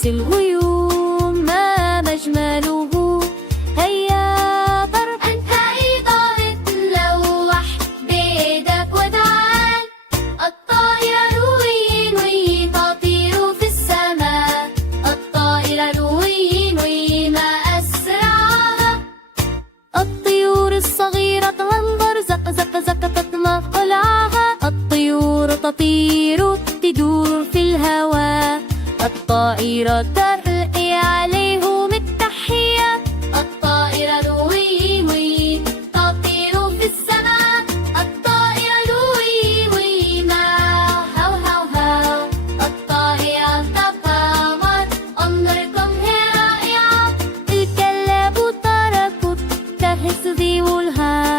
قوس الغيوم ما مجمله. هيا ضرب أنت إضاءة لوح بيدك وتعال. الطائرة وي وي تطير في السماء. الطائرة وي وي ما أسرعها. الطيور الصغيرة تنظر زق زق زق تطلق قلعها. الطيور تطير تدور في الهواء. الطائرة ترقي عليهم التحية. الطائرة وي وي تطير في السماء. الطائرة وي وي ما هاو هاو هاو. الطائرة تقامت انظركم هي رائعة. الكلاب تركوا تهز ذي والها.